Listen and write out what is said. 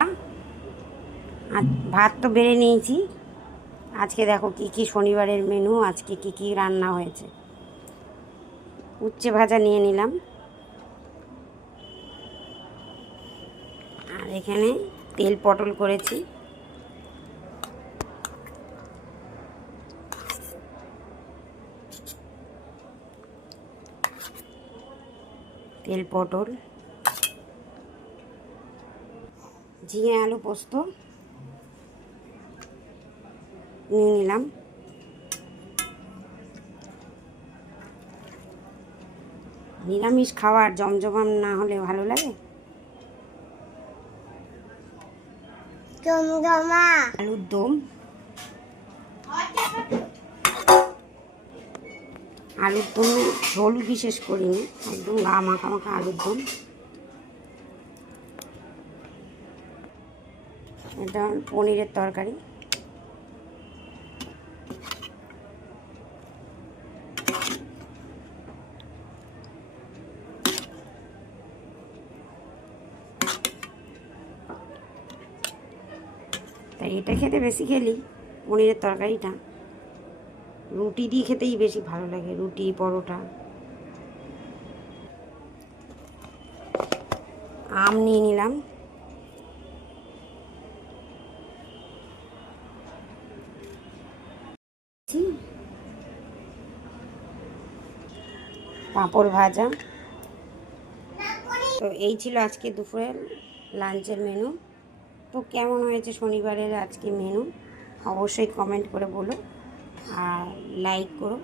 আর ভাত তো বেড়ে নিয়েছি। আজকে দেখো কি কি শনিবারের মেনু, আজকে কি কি রান্না হয়েছে। উচ্ছে ভাজা নিয়ে নিলাম, আর এখানে তেল পটল করেছি। তেল পটল, ঝিঙে আলু পোস্ত নিয়ে নিলাম। নিরামিষ খাবার জমজমাম না হলে ভালো লাগে। আলুর দম, আলুর দমে ঝোল বিশেষ করিনি, একদম গা মাখা মাখা আলুর দম। এটা পনিরের তরকারি। তাই এটা খেতে বেশি খেলি, পনিরের তরকারিটা রুটি দিয়ে খেতেই বেশি ভালো লাগে, রুটি পরোটা। আম নিয়ে নিলাম, পাঁপড় ভাজা। তো এই ছিল আজকে দুপুরের লাঞ্চের মেনু। তো কেমন হয়েছে শনিবারের আজকে মেনু অবশ্যই কমেন্ট করে বলো, আর লাইক করো।